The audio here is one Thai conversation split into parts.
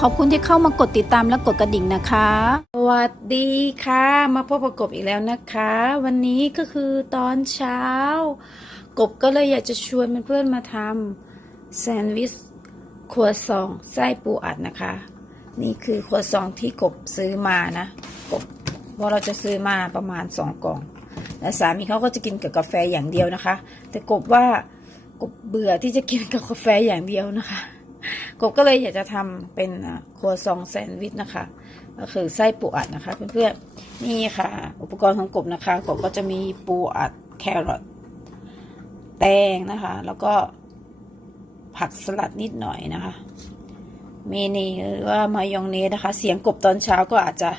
ขอบคุณที่เข้ามากดติดตามและกดกระดิ่งนะคะ สวัสดีค่ะ มาพบกับกบอีกแล้วนะคะ วันนี้ก็คือตอนเช้า กบก็เลยอยากจะชวนเพื่อนๆมาทำแซนด์วิชครัวซองไส้ปูอัดนะคะ นี่คือครัวซองที่กบซื้อมานะกบว่าเราจะซื้อมาประมาณสองกล่องและสามีเขาก็จะกินกับกาแฟอย่างเดียวนะคะ แต่กบว่ากบเบื่อที่จะกินกับกาแฟอย่างเดียวนะคะ กบก็เลยอยากจะทำเป็นครัวซองแซนด์วิชนะคะ ก็คือไส้ปูอัดนะคะ เพื่อนๆนี่ค่ะ อุปกรณ์ของกบนะคะ กบก็จะมีปูอัดแครอทแตงนะคะ แล้วก็ผักสลัดนิดหน่อยนะคะมีนี่หรือว่ามายองเนสนะคะ เสียงกบตอนเช้าก็อาจจะ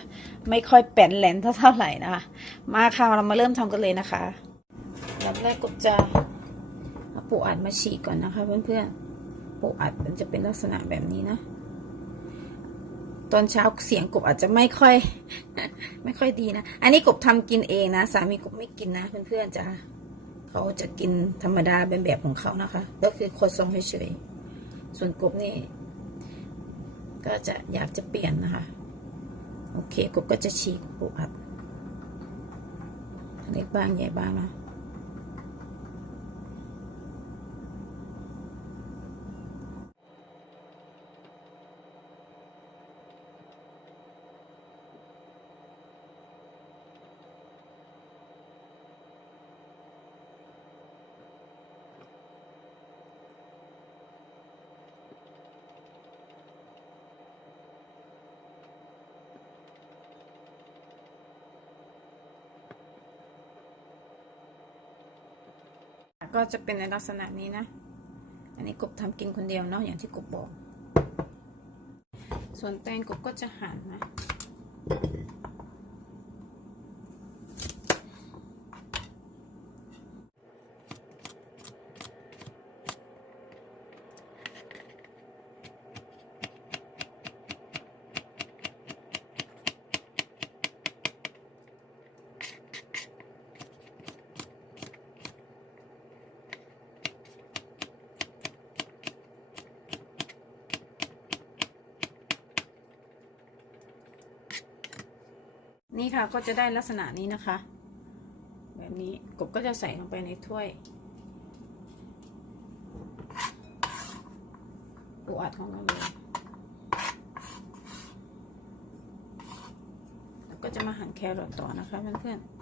ไม่ค่อยแป่นแหลนเท่าไหร่นะคะ มาค่ะเรามาเริ่มทำกันเลยนะคะลำแรกกบจะเอาปูอัดมาฉีกก่อนนะคะเพื่อนๆ อัดมันจะเป็นลักษณะแบบนี้นะ ตอนเช้าเสียงกบอาจจะไม่ค่อย ไม่ค่อยดีนะ อันนี้กบทำกินเองนะสามีกบไม่กินนะเพื่อนๆจะเขาจะกินธรรมดาเป็นแบบของเขานะคะ ก็คือโคซองเฉยๆส่วนกบนี่ ก็จะอยากจะเปลี่ยนนะคะ โอเคกบก็จะฉีกปูอัดเล็กบ้างใหญ่บ้างเนาะ ก็จะเป็นในลักษณะนี้นะ อันนี้กบทำกินคนเดียวเนาะอย่างที่กบบอก ส่วนแตงกบก็จะหั่นนะ นี่ค่ะก็จะได้ลักษณะนี้นะคะ แบบนี้กบก็จะใส่ลงไปในถ้วยปูอัดของเราเลยแล้วก็จะมาหั่นแครอทต่อนะคะเพื่อนๆ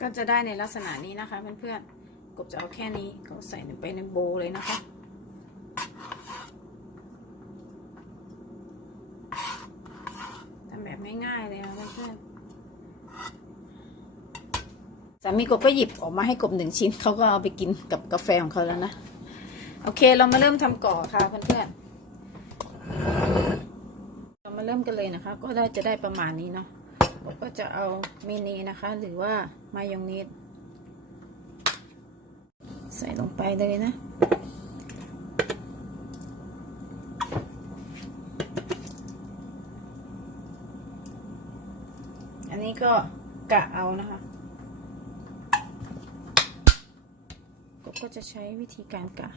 ก็จะได้ในลักษณะนี้นะคะเพื่อนๆ บจะเอาแค่นี้ก็ใส่ไปในโบเลยนะคะทำแบบง่ายๆเลยนะเพื่อนสามีกบก็หยิบออกมาให้กบหนึ่งชิ้นเขาก็เอาไปกินกับกาแฟของเขาแล้วนะ โอเคเรามาเริ่มทำก่อค่ะเพื่อนๆเรามาเริ่มกันเลยนะคะ ก็ได้จะได้ประมาณนี้เนาะกบก็จะเอามินีนะคะ หรือว่ามายองเนส ใส่ลงไปเลยนะ อันนี้ก็กะเอานะคะก็ก็จะใช้วิธีการกะ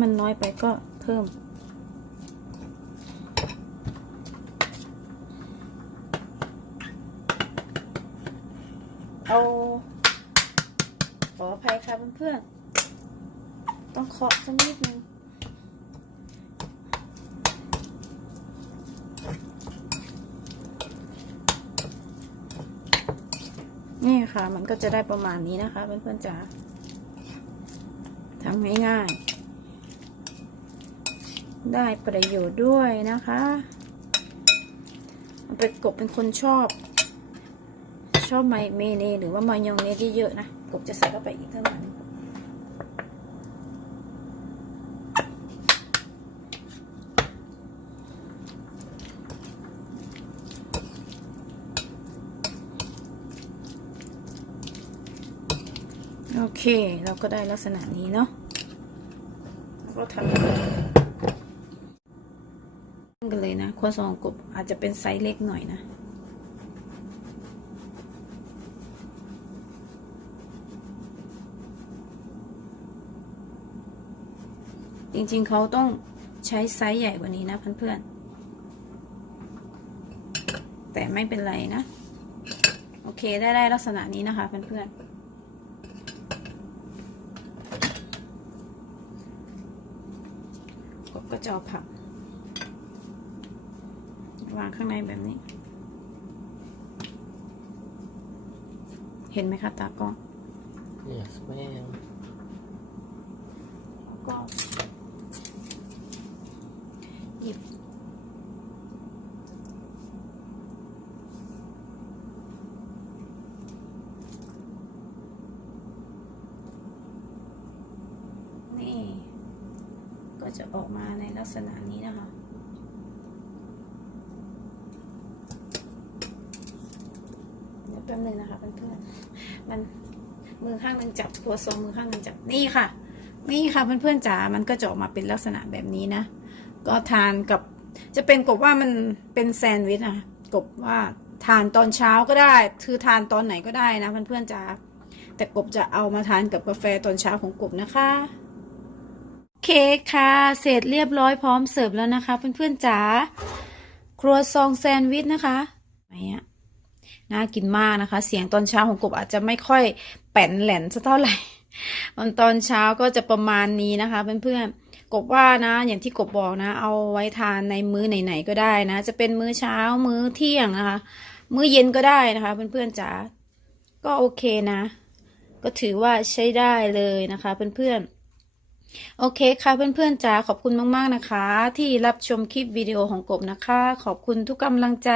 มันน้อยไปก็เพิ่ม เอา ขออภัยค่ะเพื่อนๆ ต้องเคาะสักนิดนึงนี่ค่ะ มันก็จะได้ประมาณนี้นะคะเพื่อนๆจ๋าทำง่ายๆ ได้ประโยชน์ด้วยนะคะ เป็นกบเป็นคนชอบ ชอบไมเมเนหรือว่ามายองเนสเยอะๆนะกบจะใส่เข้าไปอีกเท่านั้นโอเค เราก็ได้ลักษณะนี้เนาะแล้วก็ทำกันเลยนะครัวซองกบอาจจะเป็นไซส์เล็กหน่อยนะ จริงๆเขาต้องใช้ไซส์ใหญ่กว่านี้นะเพื่อนๆ แต่ไม่เป็นไรนะ โอเคได้ได้ลักษณะนี้นะคะเพื่อนๆกบก็จะเอาผักวางข้างในแบบนี้ เห็นไหมคะตากล้อง Yes, ma'am. ก็ห ยิบ นี่ ก็จะออกมาในลักษณะนี้นะคะ เดี๋ยวแป๊บนึงนะคะเพื่อนๆ มันมือข้างหนึ่งจับตัวทรงมือข้างหนึ่งจับ นี่ค่ะ นี่ค่ะเพื่อนๆจ๋า มันก็จะออกมาเป็นลักษณะแบบนี้นะ ก็ทานกับ จะเป็นกบว่ามันเป็นแซนด์วิชนะกบว่าทานตอนเช้าก็ได้ คือทานตอนไหนก็ได้นะเพื่อนๆจ๋าแต่กบจะเอามาทานกับกาแฟตอนเช้าของกบนะคะโอเคค่ะเสร็จเรียบร้อยพร้อมเสิร์ฟแล้วนะคะ เพื่อนๆจ๋าครัวซองแซนด์วิชนะคะไหนอะน่ากินมากนะคะ เสียงตอนเช้าของกบอาจจะไม่ค่อยแป่นแหลนสักเท่าไหร่ตอนตอนเช้าก็จะประมาณนี้นะคะ เพื่อนๆ กบว่านะ อย่างที่กบบอกนะ เอาไว้ทานในมื้อไหนๆก็ได้นะ จะเป็นมื้อเช้ามื้อเที่ยงนะคะ มื้อเย็นก็ได้นะคะเพื่อนๆจ๋าก็โอเคนะ ก็ถือว่าใช้ได้เลยนะคะเพื่อนๆ โอเคค่ะเพื่อนๆจ๋าขอบคุณมากๆนะคะ ที่รับชมคลิปวิดีโอของกบนะคะ ขอบคุณทุกกำลังใจ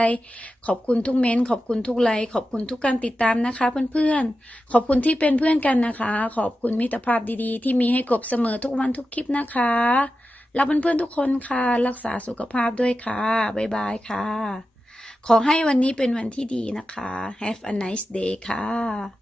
ขอบคุณทุกเม้นต์ขอบคุณทุกไลค์ขอบคุณทุกการติดตามนะคะ เพื่อนๆ ขอบคุณที่เป็นเพื่อนกันนะคะ ขอบคุณมิตรภาพดีๆ ที่มีให้กบเสมอทุกวันทุกคลิปนะคะรักเพื่อนๆทุกคนค่ะ รักษาสุขภาพด้วยค่ะบ๊ายบายค่ะ ขอให้วันนี้เป็นวันที่ดีนะคะ Have a nice day ค่ะ